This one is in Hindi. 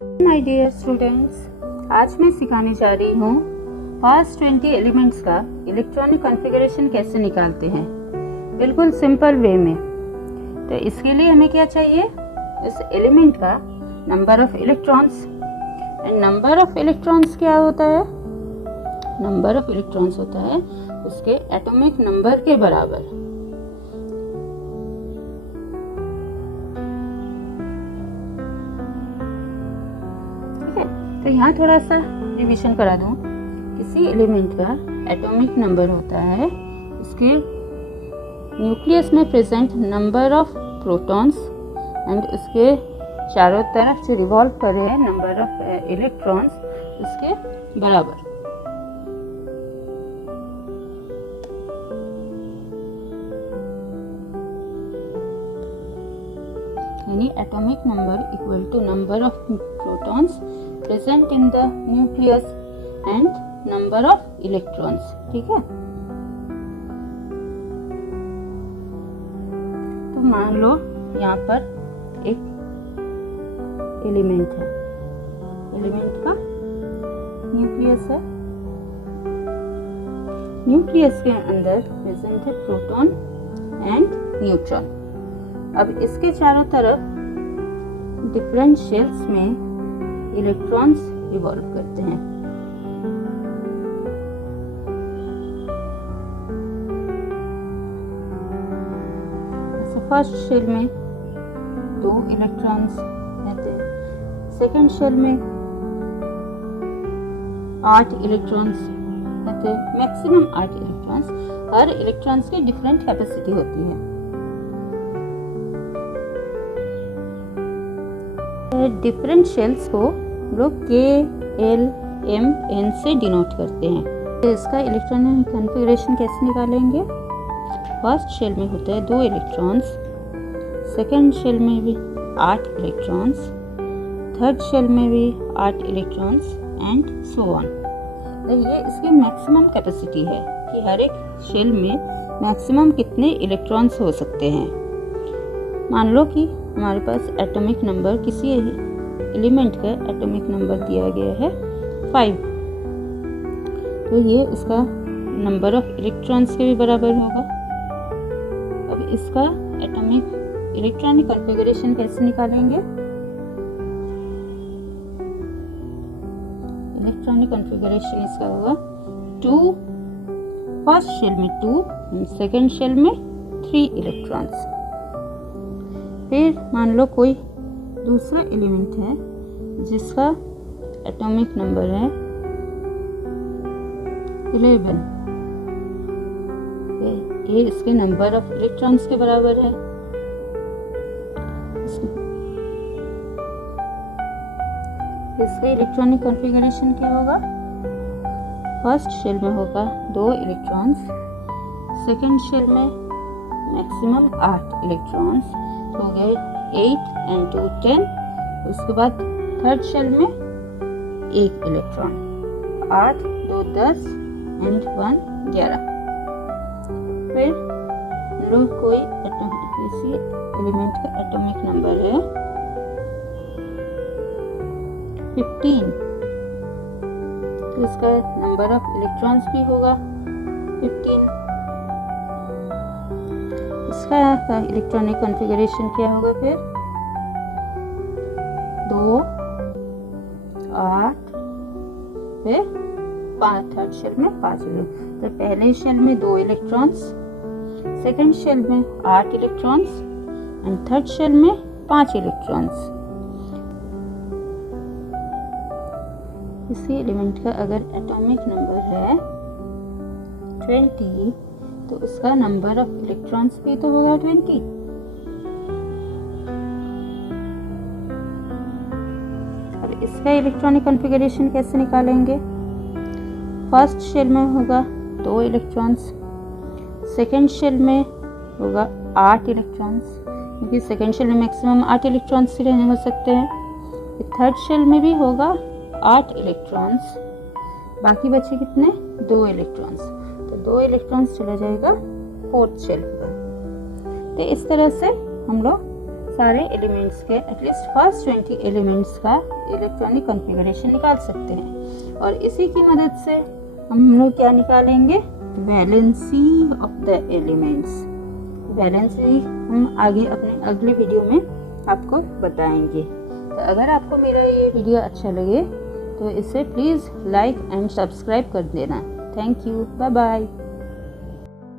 माय डियर स्टूडेंट्स, आज मैं सिखाने जा रही हूँ फास्ट 20 एलिमेंट्स का इलेक्ट्रॉनिक कॉन्फ़िगरेशन कैसे निकालते हैं, बिल्कुल सिंपल वे में। तो इसके लिए हमें क्या चाहिए, इस एलिमेंट का number of electrons. And number of electrons क्या होता है? नंबर ऑफ इलेक्ट्रॉन्स होता है उसके एटॉमिक नंबर के बराबर। तो यहाँ थोड़ा सा रिवीजन करा दूँ। किसी एलिमेंट का एटॉमिक नंबर होता है उसके न्यूक्लियस में present number of protons and उसके चारों तरफ जो रिवॉल्व कर रहे हैं नंबर ऑफ इलेक्ट्रॉन्स उसके बराबर। यानी atomic number equal to number of protons present in the nucleus and number of electrons। ठीक है, तो मान लो यहाँ पर एक एलिमेंट है, एलिमेंट का न्यूक्लियस है, न्यूक्लियस के अंदर प्रेजेंट है प्रोटॉन एंड न्यूट्रॉन। अब इसके चारों तरफ डिफरेंट शेल्स में इलेक्ट्रॉन्स रिवॉल्व करते हैं। फर्स्ट शेल में 2 इलेक्ट्रॉन्स रहते हैं, सेकंड शेल में 8 इलेक्ट्रॉन्स रहते हैं, मैक्सिमम 8 इलेक्ट्रॉन्स। हर इलेक्ट्रॉन्स की डिफरेंट कैपेसिटी होती है। डिफरेंट शेल्स को लोग के एल एम एन से डिनोट करते हैं। तो इसका इलेक्ट्रॉनिक कॉन्फ़िगरेशन कैसे निकालेंगे? फर्स्ट शेल में होते हैं 2 इलेक्ट्रॉन्स, सेकंड शेल में भी 8 इलेक्ट्रॉन्स, थर्ड शेल में भी 8 इलेक्ट्रॉन्स एंड सो ऑन। तो ये इसकी मैक्सिमम कैपेसिटी है कि हर एक शेल में मैक्सिमम कितने इलेक्ट्रॉन्स हो सकते हैं। मान लो कि हमारे पास एटॉमिक नंबर, किसी एलिमेंट का एटॉमिक नंबर दिया गया है 5, तो ये उसका नंबर ऑफ इलेक्ट्रॉन्स के भी बराबर होगा। अब इसका एटॉमिक इलेक्ट्रॉनिक कॉन्फ़िगरेशन कैसे निकालेंगे? इलेक्ट्रॉनिक कॉन्फ़िगरेशन इसका होगा 2, फर्स्ट शेल में 2, सेकंड शेल में 3 इलेक्ट्रॉन्स। फिर मान लो कोई दूसरा एलिमेंट है जिसका एटॉमिक नंबर है 11, ये इसके नंबर ऑफ इलेक्ट्रॉन्स के बराबर है। इसका इलेक्ट्रॉनिक कॉन्फ़िगरेशन क्या होगा? फर्स्ट शेल में होगा 2 इलेक्ट्रॉन्स, सेकंड शेल में मैक्सिमम 8 इलेक्ट्रॉन्स, हो गए 8 and 2 10। उसके बाद थर्ड शेल में 1 इलेक्ट्रॉन, 8 2 10 and 1 11। फिर लोग कोई किसी एलिमेंट का एटॉमिक नंबर है 15, तो इसका नंबर ऑफ इलेक्ट्रॉन्स भी होगा 15। इसका इलेक्ट्रॉनिक कॉन्फ़िगरेशन क्या होगा? फिर 2 8, फिर 5, थर्ड शेल में 5 इलेक्ट्रॉन। तो पहले शेल में 2 इलेक्ट्रॉन्स, सेकंड शेल में 8 इलेक्ट्रॉन्स एंड थर्ड शेल में 5 इलेक्ट्रॉन्स। इसी एलिमेंट का अगर एटॉमिक नंबर है 20, तो उसका नंबर ऑफ इलेक्ट्रॉन्स भी तो होगा 20। अब इसका इलेक्ट्रॉनिक कॉन्फ़िगरेशन कैसे निकालेंगे? फर्स्ट शेल में होगा 2 इलेक्ट्रॉन्स, सेकंड शेल में होगा 8 इलेक्ट्रॉन्स, क्योंकि सेकंड शेल में मैक्सिमम 8 इलेक्ट्रॉन्स ही हो सकते हैं। थर्ड शेल में भी होगा 8 इलेक्ट्रॉन्स, बाकी बचे कितने? 2 इलेक्ट्रॉन्स। तो 2 इलेक्ट्रॉन्स चला जाएगा फोर्थ शेल पर। तो इस तरह से हम लोग सारे एलिमेंट्स के एटलीस्ट फर्स्ट 20 एलिमेंट्स का इलेक्ट्रॉनिक कॉन्फ़िगरेशन निकाल सकते हैं। और इसी की मदद से हम लोग क्या निकालेंगे, valency of the elements. Valency हम आगे अपने अगले वीडियो में आपको बताएंगे। तो अगर आपको मेरा ये वीडियो अच्छा लगे तो इसे प्लीज़ लाइक एंड सब्सक्राइब कर देना। Thank you, bye bye.